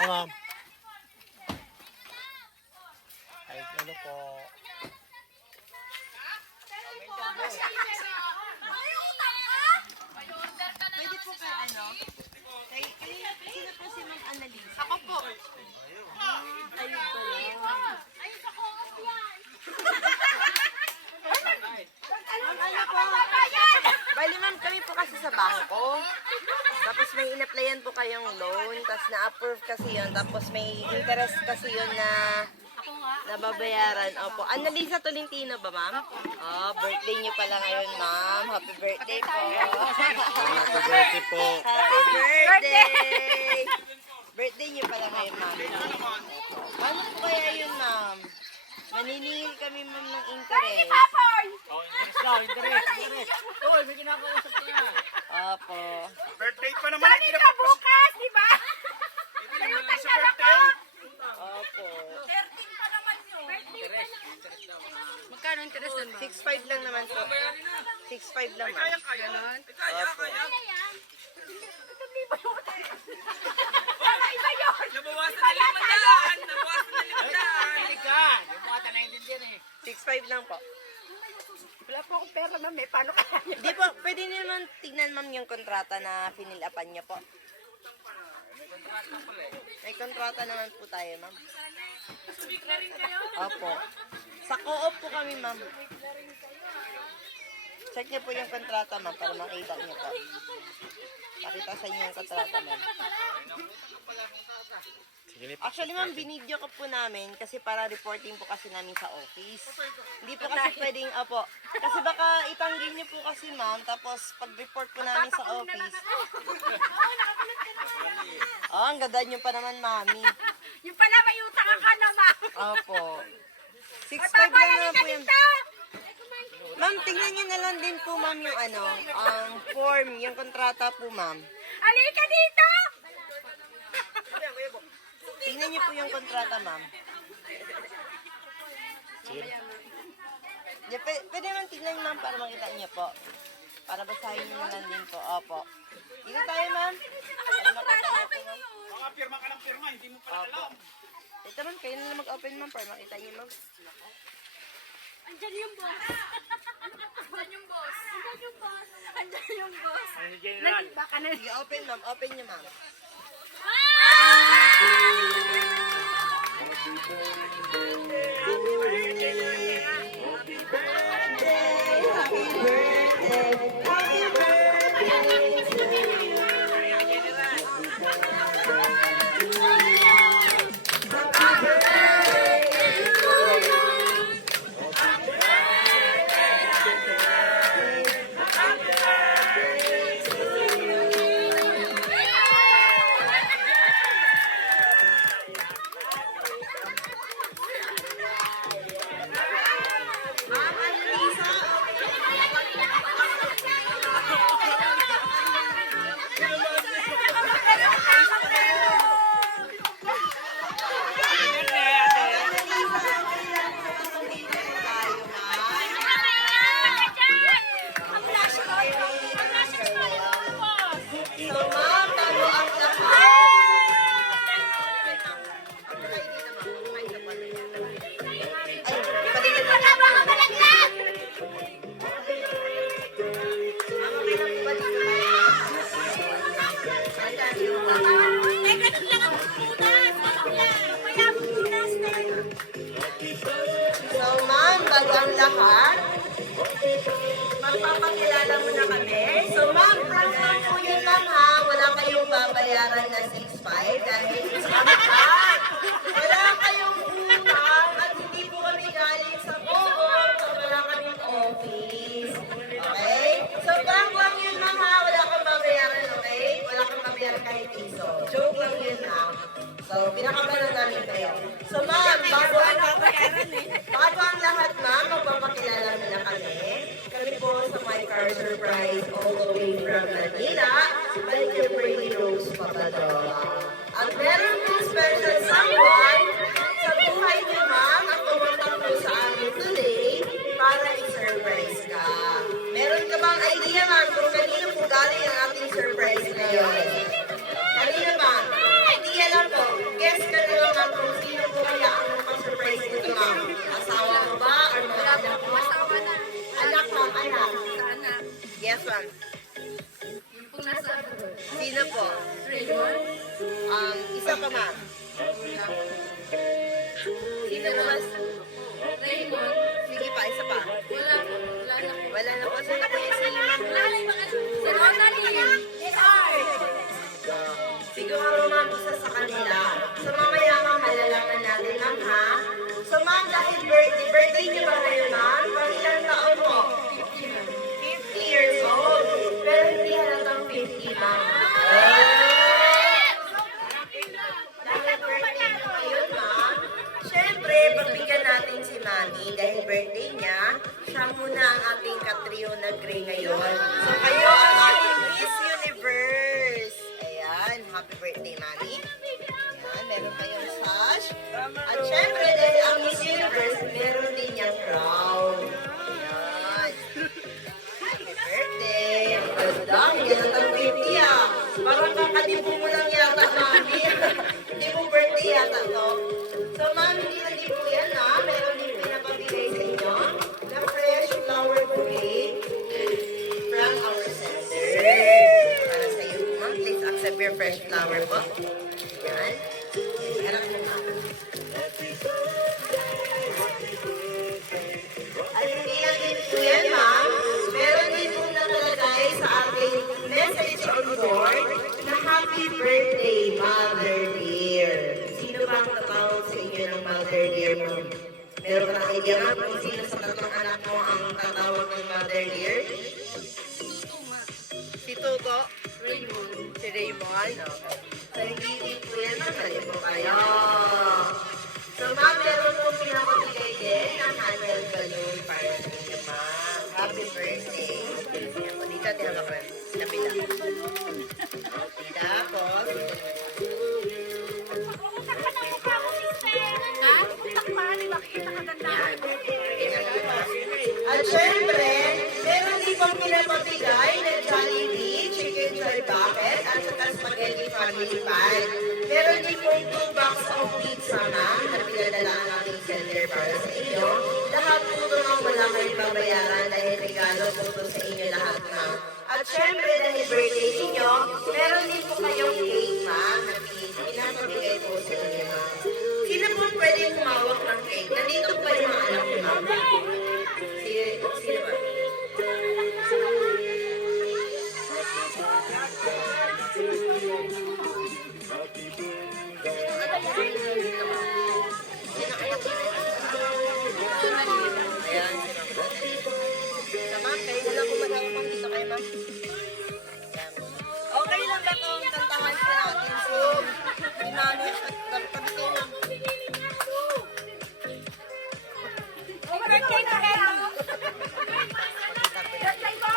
Ma'am. Ay, ano po? Pwede po kay ano? Sino po si Ma'am Annalisa? Ako po. Ayun po lang. Ano po? Bali ma'am, kami po kasi sa bangko. Tapos may in-applyan po kayong loan. Tapos na-approve kasi yun. Tapos may interest kasi yun na nababayaran. Opo. Annalisa Tolentino ba ma'am? Oh, birthday niyo pala ngayon ma'am. Happy birthday po. Happy birthday po. Happy birthday! Birthday niyo pala ngayon ma'am. Paano po kaya yun ma'am? Maniningil kami ma'am ng interest. Oh, interest daw, interest. Uy, may kinakausap ko na. Opo. Birthday pa naman ay Ka bukas, di ba? Hindi naman lang sa birthday. Opo. 13 pa naman yun. Magkano interest dun ba? 6.5 lang naman po. 6.5 lang ma'am. Kaya. Opo. Iba yun! Nabawasan na 500. Nabawasan na 500. Halika! Yung mga naiintindihan eh. 6.5 lang po. Wala po akong pera, ma'am. Paano kaya yun? Di po, pwede niyo naman tignan ma'am yung kontrata na finilapan niyo po. May kontrata naman po tayo ma'am. Opo. Sa co-op po kami ma'am. Check niyo po yung kontrata ma'am para makita niyo po. Pakita sa inyo yung kontrata ma'am. Actually ma'am, binidyo ko po namin kasi para reporting po kasi namin sa office. Hindi po kasi pwedeng, opo. Kasi baka itanggin niyo po kasi ma'am, tapos pag-report po namin sa office. Oh, ang ganda niyo pa naman mami. Yung pala may utang ka na, ma'am. Opo. 6.5 lang naman po yan. Ma'am, tingnan niyo na lang din po ma'am yung ano, ang form, yung kontrata po ma'am. Halika dito! Tingnan niyo po yung kontrata ma'am. Yeah, pwede naman tignan ma'am para makita niyo po. Para basahin niyo na lang din po. Opo. Dito tayo ma'am. Para makita niyo po ma'am. Mga pirma ka ng pirma, hindi mo pala alam. Ito ma'am, kayo na lang mag-open ma'am para makita niyo ma'am. Andyan yung boss. Andyan yung boss. Andyan yung boss. Andyan yung boss. Ano general? Baka na. Sige, open ma'am. Open niyo ma'am. So ma'am, bago ang lahat, magpapakilala mo na kami. So ma'am, prank lang po yun ma'am ha. Wala kayong babayaran na 6.5 dahil it's prank. Wala kayong utang at hindi po kami galing sa co-op. So wala kaming office. Okay? So prank lang yun ma'am ha. Wala kang babayaran, okay? Wala kang babayaran kahit piso. Joke lang yun ma'am. So, pinakabalan namin kayo. So, ma'am, bago ang lahat, ma'am, magpapakilala mo na kami. Kami po sa My Car Surprise all the way from Manila. Balik yung Pretty Rose Papadola. At meron po special someone sa buhay niyo, ma'am, ang pumunta po sa amin today para i-surprise ka. Meron ka bang idea, ma'am, kung kanino po galing ang ating surprise ngayon? Kanino, ma'am? Idea lang po. last one. Yung pong nasa Sino po? Raymond. Isa pa ma. Sino po mas? Raymond. Sige pa, isa pa. Wala po. Wala na po. Wala na po. Sino po yung sino? Wala na yung mga... Si Rosalie. Siguro ma'am, isa sa kanila. So mamaya ma'am, malalaman natin ma'am ha. So ma'am, dahil birthday niyo ba ngayon ma'am? Pang ilang taon mo? 50 years old. Pero hindi halatang 50 ma'am. Dahil birthday niyo ngayon ma'am, syempre, pagbigyan natin si Mami dahil birthday niya, siya muna ang ating Catriona Gray ngayon. So kayo ang ating Miss Universe. Ayan, happy birthday Mami. Ayan, meron kayong sash. At syempre, dahil ang Miss Universe, meron din niyang crown. Ayan. Happy birthday. Ang ganda. Hindi natang 50 ah. Parang kakalibo mo lang yata, Mami. Hindi mo birthday yata to. So, Mami, hindi na din po yan ha. Meron din pinapabigay sa inyo na fresh flower bouquet from our center. Para sa iyo, ma'am. Please accept your fresh flower po. Yan. Harap mo, ma'am. At hindi lang din po yan, ma'am. Meron din po nakalagay sa ating message on board na happy birthday, Mother Dear. Sino ba ang tatawag sa inyo ng Mother Dear, ma'am? Meron ka ng idea, ma'am, kung sino sa tatlong anak mo ang tatawag ng Mother Dear? Si Tuto? Raymond. Si Raymond? Okay. So, hindi din po yan, ma'am. Halip po kayo. So, ma'am, meron po pinakabigay din ng handheld balloon para sa inyo, ma'am. Happy birthday. Yan po, dito, tinawag ko lang. Lapit lang. Tapos, Ha? Takpan, makikita ka ganda. at syempre, meron din pong pinapabigay na Jollibee, Chicken Joy Bucket, at saka Spaghetti Family Pie. Meron din pong 2 box of pizza, ma'am, na pinadala ang ating center para sa inyo. Lahat po ito nang wala kayong babayaran dahil regalo po ito sa inyo lahat, ma'am. At syempre, dahil birthday ninyo, meron din po kayong cake, ma'am, na pinapabigay po sa inyo, ma'am. Sino po pwede humawak ng cake? Nandito pa yung mga anak ko, ma'am. Sino ba? Ayan, ma'am, kayo na lang kung mag-hawak ma'am dito kayo, ma'am. Ayan. Okay lang ba kung kantahan ko natin si Mami at pagkakas kayo, ma'am? Birthday na Hello. Birthday ko.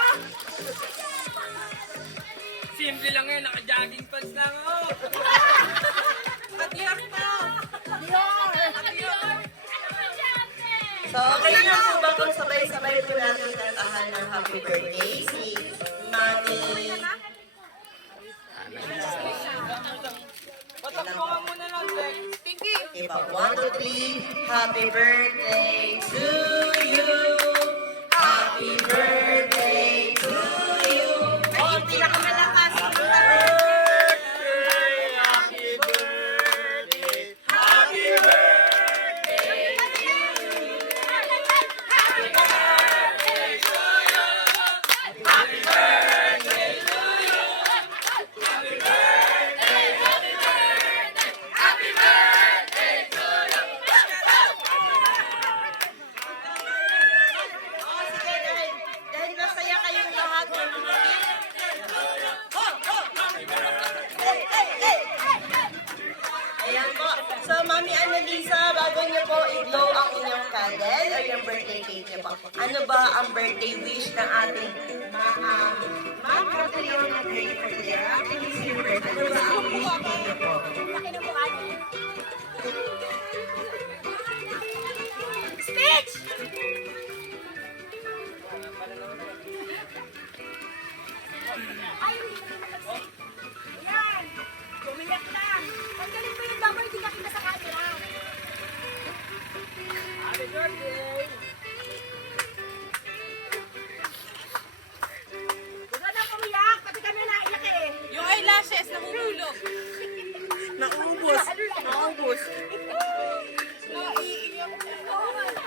Simple lang yan, naka-jogging pants lang ako. Patiyak po. So, okay na po ba kung sabay-sabay po natin kantahan ng happy birthday si Mami? Patakbuhan mo na lang, Lex. Iba, 1, 2, 3, happy birthday to you. Happy birthday to you. Ay, yung pinakamalakas. Happy birthday. Happy birthday. Oh, sige, dahil masaya kayong lahat. Ayan po. So, Mami Annalisa, bago niyo po i-blow ang inyong candle o yung birthday cake niyo po, ano ba ang birthday wish ng ating Ma'am Catriona Gray for today? Ating Miss Universe, ano ba ang wish niyo po? Speech! Yan! Umiyak na! Tanggalin mo yung double, di nakita sa camera. Happy birthday. Nahulog. Naubos. Naubos.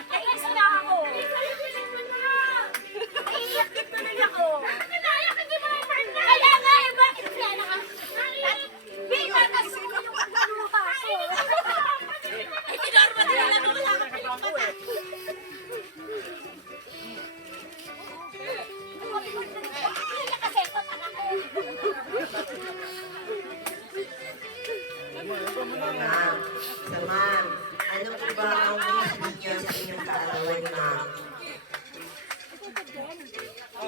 Naiyak na ako. Naiyak din tuloy ako. Naiyak, hindi mo naman. Kaya nga eh, bakit siya naka... Binatas ko yung luha ko. Eh, kinorma na lang ako. Wala ka pinagpata. Naiyak kasi, pataka ko. Ma'am, so ma'am, ano po ba ang wish ninyo sa inyong kaarawan, ma'am?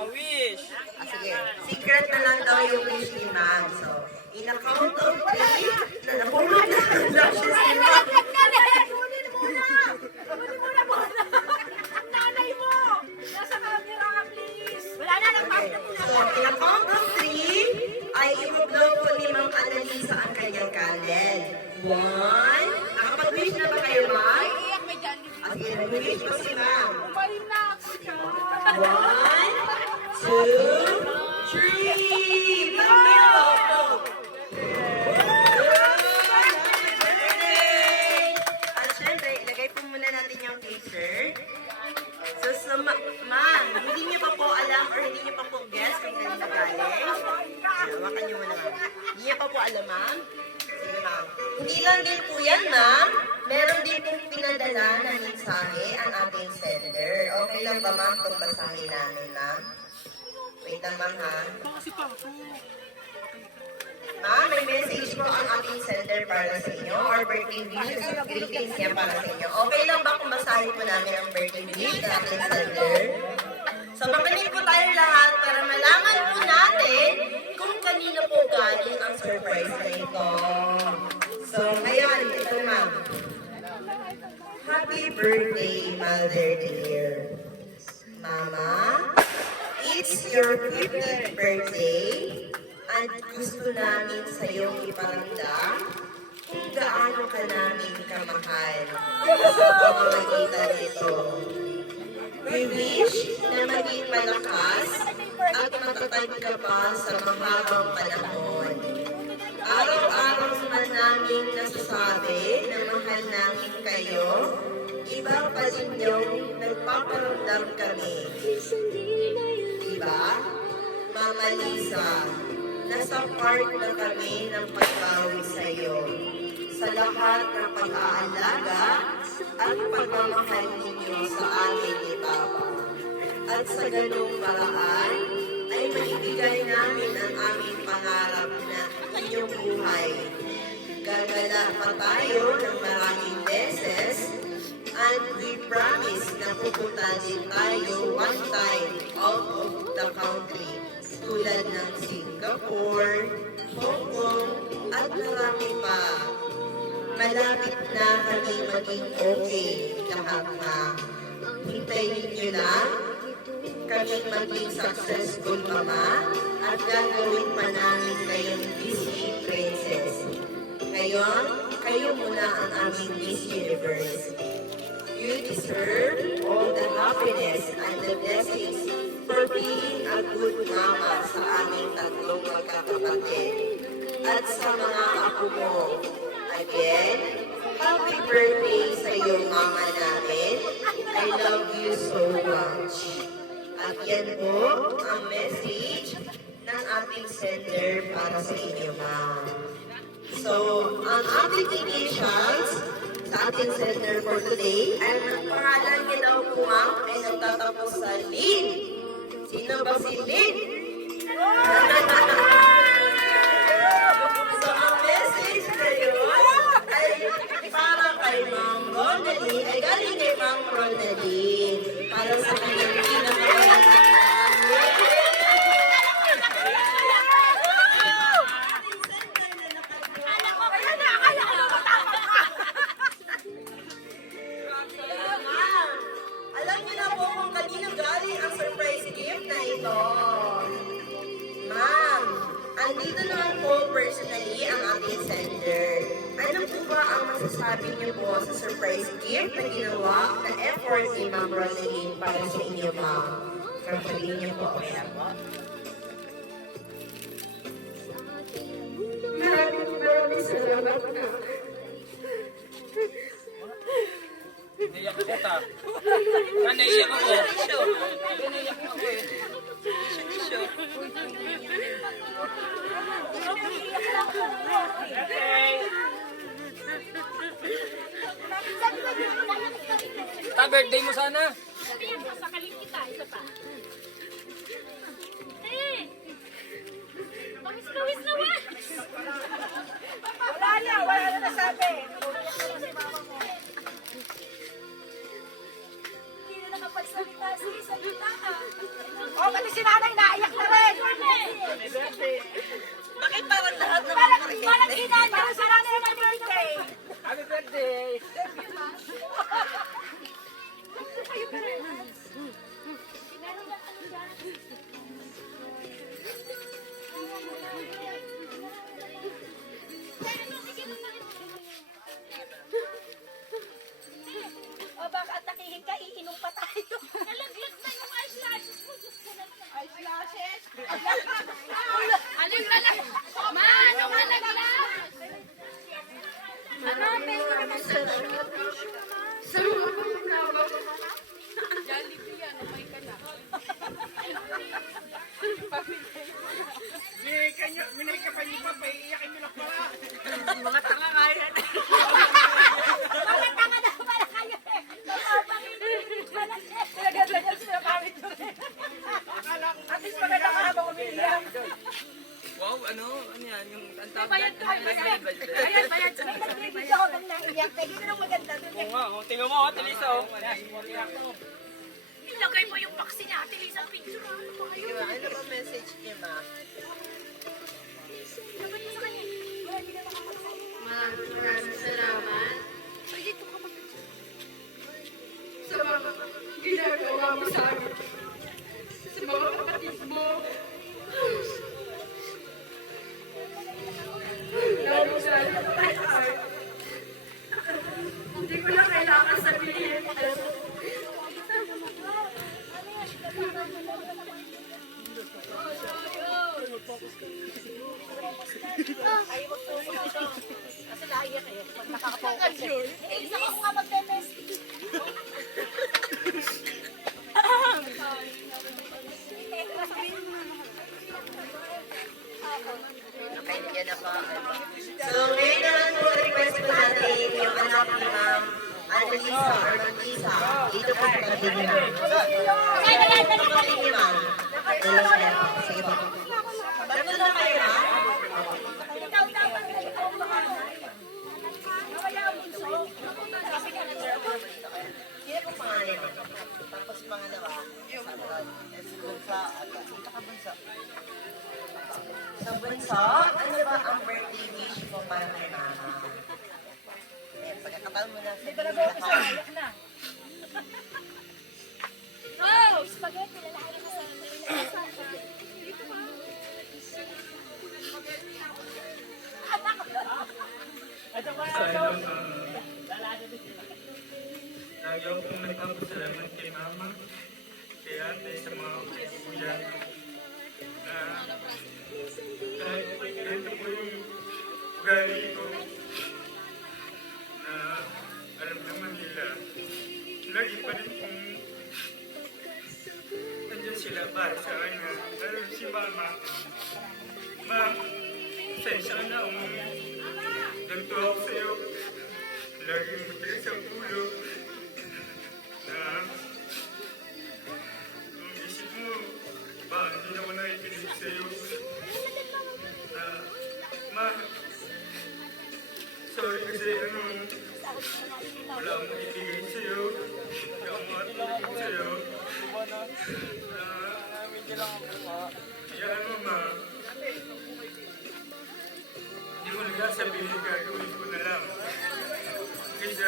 Wish. Sige, secret na lang daw yung wish ni ma'am. So, in a count of 3, nahulog na ang lashes ni ma'am. Kunin muna! Kunin muna muna! Ang nanay mo! Nasa camera ka, please! Wala na lang, So, in a count of 3, ay i-blow po ni Ma'am Annalisa ang kanyang candle. 1, nakapag-wish na ba kayo, ma'am? Iyak may dyan. Sige, nag-wish po si ma'am. Umaling na ako dyan. 1, 2, 3, blow! At syempre, ilagay po muna natin yung t-shirt. So, ma'am, hindi niyo pa po alam or hindi niyo pa po guess kung kanina galing. Hawakan niyo muna, ma'am. Hindi niyo pa po alam, ma'am? Sige, ma'am. Hindi lang din po yan, ma'am. Meron din pong pinadala na mensahe ang ating sender. Okay lang ba, ma'am, kung basahin namin, ma'am? Wait lang, ma'am, ha? Ma'am, may message po ang ating sender para sa inyo or birthday wish. Greetings niya para sa inyo. Okay lang ba kung basahin po namin ang birthday wish ng ating sender? So, makinig po tayo lahat para malaman po natin kung kanino po galing ang surprise na ito. So, ngayon, ito ma'am. Happy birthday, Mother dear. Mama, it's your 50th birthday. At gusto namin sa iyong iparamdam kung gaano ka namin kamahal sa pamamagitan nito. We wish na maging malakas at matatag ka pa sa mahabang panahon. Araw-araw naman namin nasasabi na mahal namin kayo, iba pa rin yung nagpaparamdam kami. Diba? Mama Lisa, nasa part na kami ng pagbawi sa iyo sa lahat ng pag-aalaga at pagmamahal ninyo sa amin ni Papa. At sa ganung paraan ay maibigay namin ang aming pangarap na inyong buhay. Gagala pa tayo ng maraming beses and we promise na pupunta din tayo one time out of the country tulad ng Singapore, Hong Kong, at marami pa. Malapit na kami maging okay lahat na. Hintayin niyo lang kami maging successful, Mama, at gagawin pa namin kayong Disney Princess. Ngayon, kayo muna ang aming Miss Universe. You deserve all the happiness and the blessings for being a good mama sa aming tatlong magkakapatid. At sa mga apo mo, again, happy birthday sa iyong mama namin. I love you so much. At yan po ang message ng ating sender para sa inyo, ma'am. So, ang ating initials sa ating sender for today ay pangalan niya daw po, ma'am, ay nagtatapos sa Lin. Sino ba si Lin? So, ang message ngayon ay para kay Ma'am Ronaldine, ay galing kay Ma'am Ronaldine para sa kanyang pinakamalaki. Alam niyo na po kung kanino galing ang surprise gift na ito. Ma'am, andito naman po personally ang ating sender. Ano po ba ang masasabi niyo po sa surprise gift na ginawa na effort ni Ma'am Rosaline para sa inyo, ma'am? Kapaling niyo po, okay lang po? Maraming Naiyak ako. Ta, birthday mo sana. Sabihin mo, sakaling kita, isa pa. Eh! Pawis-pawis naman! Wala na nasabi. Hindi na nakapagsalita si Salita. Oh, pati si nanay naiyak na rin. Bakit parang lahat ng mga kuryente? Parang ginagawa sa nanay ng birthday. Happy birthday! O baka at nakihin ka, iinom pa tayo. Nalaglag na yung eyelashes ko. Diyos ko naman. Eyelashes? Alin na lang? Ma, ano ka naglag? Ano, pero naman sa Minay ka pa niyo pa, paiiyakin nyo na pala. Mga tanga nga yan. Mga tanga na pala kayo eh. Napapangin pala siya. Lagad-lagad sila pamit ko rin. At least maganda ka habang umiiyak. Wow, ano yan? Yung ang tawag Bayad natin, ka, bayad. Bayad, bayad. May nagbibigyo ako ng naiyak. Pwede ko nang maganda doon eh. Oo nga, oh. Tingnan mo, Telisa, oh. Ilagay mo yung vaccine niya, Ate Lisa, picture. Ano ba kayo? Ano ba message niya, ma? Dapat mo sa kanya. Wala, hindi na makapagsabi. Maraming salamat Ay, dito ka mag- sa mga ginagawa mo sa amin. Sa mga kapatid mo. Lalo sa hindi ko na kailangan sabihin. Kasi naiyak kayo. Pag nakakapokus eh. Hindi, isa ko nga magme-message. Okay, yan na pa. So, ngayon naman po, request po natin yung anak ni Ma'am Annalisa or Marisa. Dito po sa tabi ni Ma'am. Tabi ni Ma'am. Dalawa na. Sige po. Tatlo na kayo, Ma'am? Ikaw dapat na ikaw ang mga nawala ang bunso. Sino po pangalan mo? Tapos pangalawa, bunsa at bunsa. So, bunso, ano ba ang birthday wish mo para kay Mama? Eh, pagkakapal mo na sa Naiyak na. Oh! Spaghetti, lalaki na sa Ito pa Sa ito. iyong lagi akong nagpapasalamat kay Mama, kay Ate, sa mga kuya na kahit ganito po yung ugali ko na alam naman nila, lagi pa rin kung nandiyan sila para sa akin na lalo si Mama. Ma, sensya na ganito ako sa'yo. Laging matigas ang ulo na kung isip mo, ba, hindi na ako nakikinig sa'yo. Ma, sorry kasi wala akong ibigay sa'yo. Hindi ako makatulog sa'yo. Hayaan mo, Ma. Hindi mo nagsasabihin, gagawin ko na lang. Kasi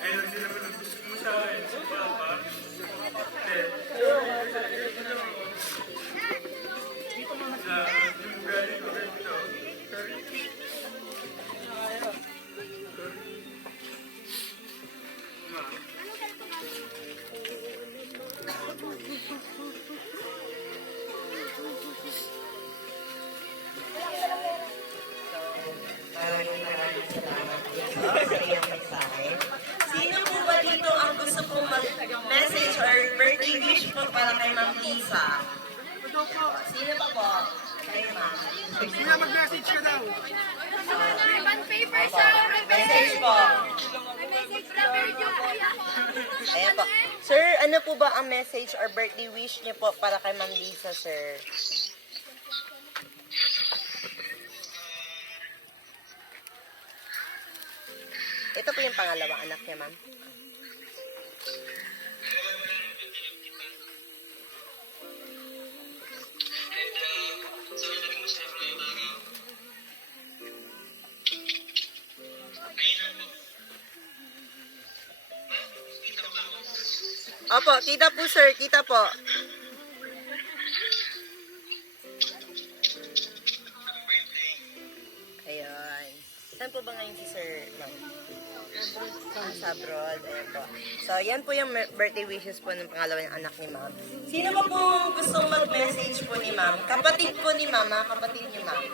ayun din naman ang gusto mo sa akin, sa Papa. Na yung galing ko ganito. Ma. Maraming salamat din sa iyong mensahe. Sino po ba dito ang gusto pong wish po para kay Ma'am Lisa. Sino pa po? Kay Ma'am. Mag-message ka daw. paper siya. Message po. Message na video po yan. Ayan po. Sir, ano po ba ang message or birthday wish niyo po para kay Ma'am Lisa, sir? Ito po yung pangalawang anak niya, ma'am. Opo, kita po sir, kita po. Ayan. Saan po ba ngayon si sir, ma'am? Sa abroad. Ayan po. So, yan po yung birthday wishes po ng pangalawang anak ni ma'am. Sino ba po gustong mag-message po ni ma'am? Kapatid po ni ma'am, mga kapatid ni ma'am.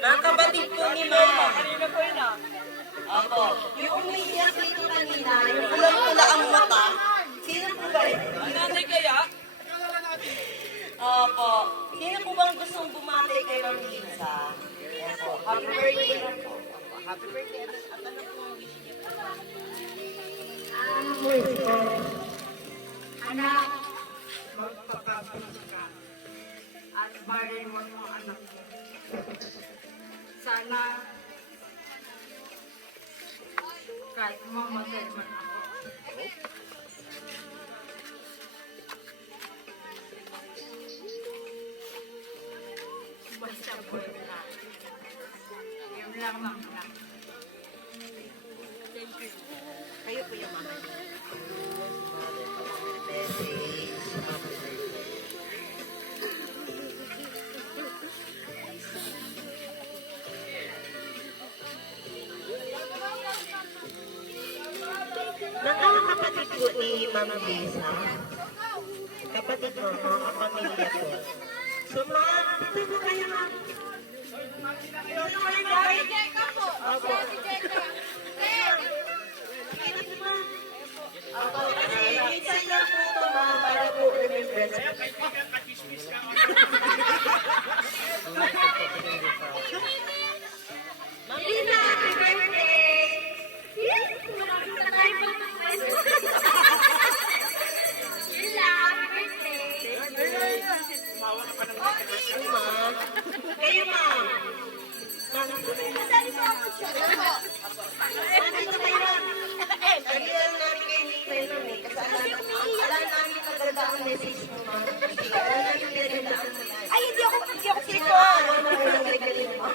Mga kapatid po ni ma'am. Kanina po yun ah. Opo. Yung umiiyak dito kanina, yung pulang-pula ang mata. Sino po ba yun? Ang nanay kaya? Opo. Sino po bang gustong bumati kay Ma'am Lisa? Ayan po. Happy birthday na po. Opo. Happy birthday. At ano po ang wish niyo po? Anak, magpapapasok ka. At barin mo ang anak mo. Sana, kahit mamatay man ako, basta buhay na. Yun lang naman. Thank you. Kayo po yung mama niyo. Message. Nakakapatid po ni Ma'am Lisa. Kapatid mo, mga kapamilya po. So, ma'am, ito po kayo, ma'am. Ito po kayo, ma'am. Opo. Opo, kasi minsan lang po ito, ma'am, para po remembrance. Ma'am Lisa, happy birthday! Ay, ma'am. Kayo, ma'am. Ma'am, Nasali po ako siya. ano kayo? Sabihan namin kayo ni Kwento eh. Kasi alam namin maganda ang message mo, ma'am. Alam namin maganda ang message. Ay, hindi ako Sino? sino. Ano ba ang regalin mo?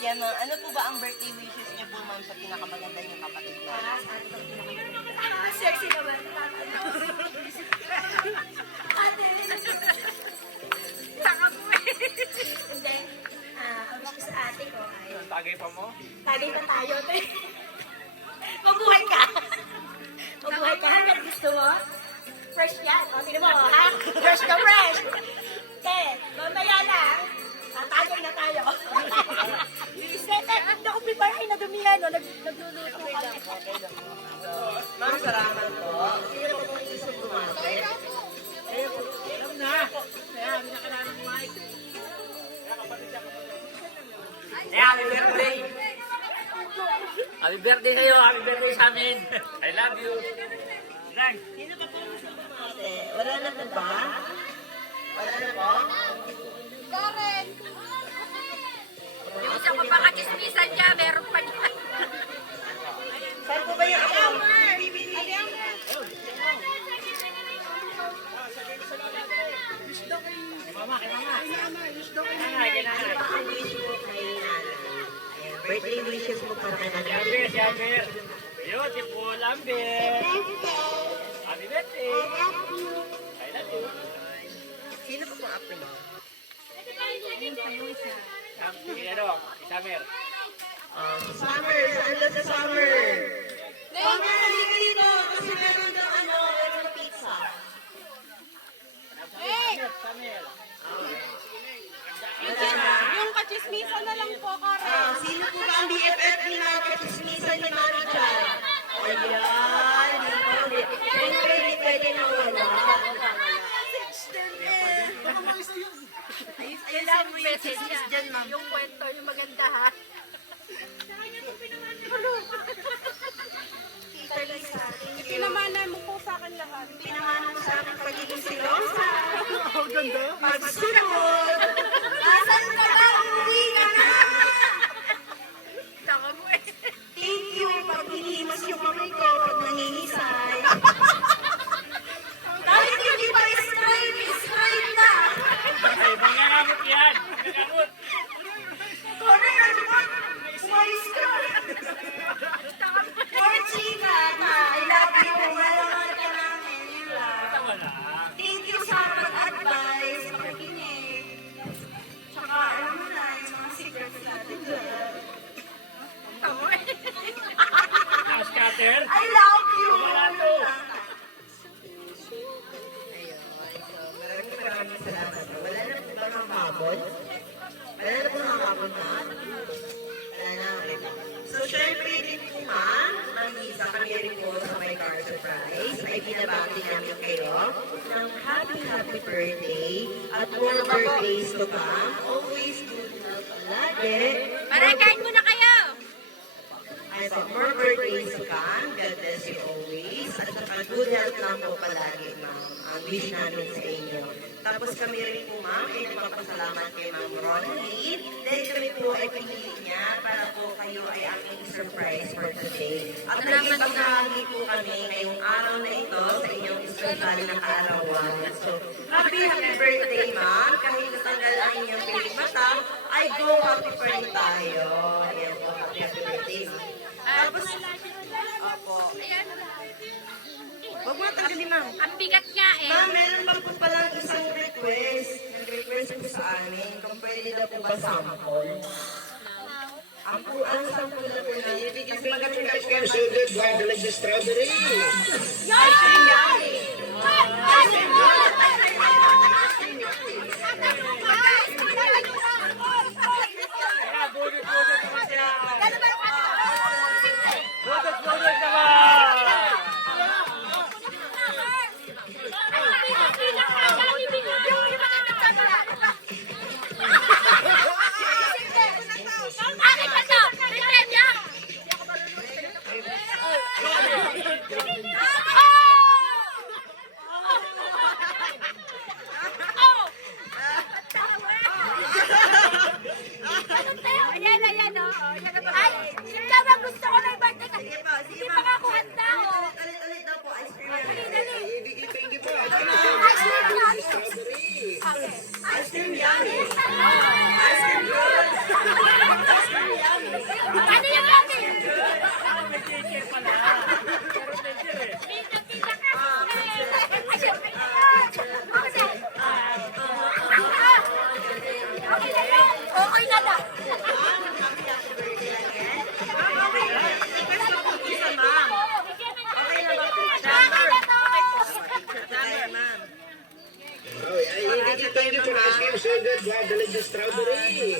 Yan, ma'am. Ano po ba ang birthday wishes niyo po, ma'am, sa pinakamaganda niyong kapatid mo? Sexy naman. Taka po eh. Hindi. Ang gusto sa ate ko ay Tagay pa mo? tagay pa tayo. Mabuhay ka. Mabuhay ka. Hanggang gusto mo? Fresh yan. O, tignan mo, ha? Fresh ka fresh. Mamaya lang. Tatagay na tayo. Hindi ako prepare. Ay, nadumihan. No? Nagluluto kami. Ma'am, salamat po. Sino po kung gusto bumati? Happy birthday! Happy birthday sa'yo! Happy birthday sa amin! I love you! Lang! Sino pa po gusto bumati? Wala na po ba? Wala na po? Karen! Yung isa ko pa kakismisan niya, meron pa niya. Saan po ba yung ako? Ang wish mo kay nanay. Ayan, birthday wishes mo para kay nanay. Amber, si Amber! Beautiful Amber! Happy birthday! I love you! Sino po pong apo niyo? Si ano? Si Summer! Si Summer, saan na sa Summer? Summer, halika dito kasi meron ng meron ng pizza. Summer! Yung kachismisan na lang po, Karen. Sino po ba ang BFF ni Mami Chismisan ni Mami dyan? Ayan, dito. Siyempre, hindi pwede na nawawala. Ayun mo yung message dyan, ma'am. Yung kwento, yung maganda, ha? Pinamana mo po sa akin lahat. Pinamana mo sa akin pagiging silosa. Magsunod. Asan ka na? Umuwi ka na. Taka mo eh. Thank you. Pag hinihimas yung kamay ko, pag nangingisay. Kahit hindi pa straight na. Ay, mangangamot yan. Mangangamot. Correct, ano ba? Umayos ka. Poor Chika, I love you. Malaman ka namin. Yun lang. Tawa na. Thank you sa pag-advise, pakikinig. Tsaka, alam mo na, yung mga secrets natin dyan. Ash cutter. I love you! Wala to. Ayun, so maraming salamat. Wala na po ba ng habol? Wala na po ng habol na? Wala na, okay. So, syempre din po ma'am, Manisa, kami rin po sa My Car Surprise ay binabati namin kayo ng happy birthday at more birthdays to come. Always good health palagi. Marakain muna kayo! Ay po, more birthdays to come. God bless you always. At saka good health lang po palagi, ma'am. Ang wish namin sa inyo. Tapos kami rin po, ma'am, ay nagpapasalamat kay Ma'am Ronnie. Dahil kami po ay pinili niya para po kayo ay aming surprise for today. At nagpapasalamat po kami ngayong araw na ito sa inyong espesyal na kaarawan. So, happy birthday, ma'am. Kahit natanggal ang inyong piling mata, ay go happy birthday tayo. Ayan po, happy birthday, ma'am. Tapos, opo. Huwag mo tanggalin, ma'am. Ang bigat nga eh. Ma'am, meron pa po palang isang request. Nag-request po sa amin kung pwede na po ba sample. Ang sample na po na ibigay sa mga request. Sugar like the strawberry. Kaya, budot-budot naman sila. Budot-budot naman. Akin na to! May premyo! Ayan, ayan, oh. Ay, ikaw ang gusto ko ng birthday ka. Sige po, sige Hindi po. pa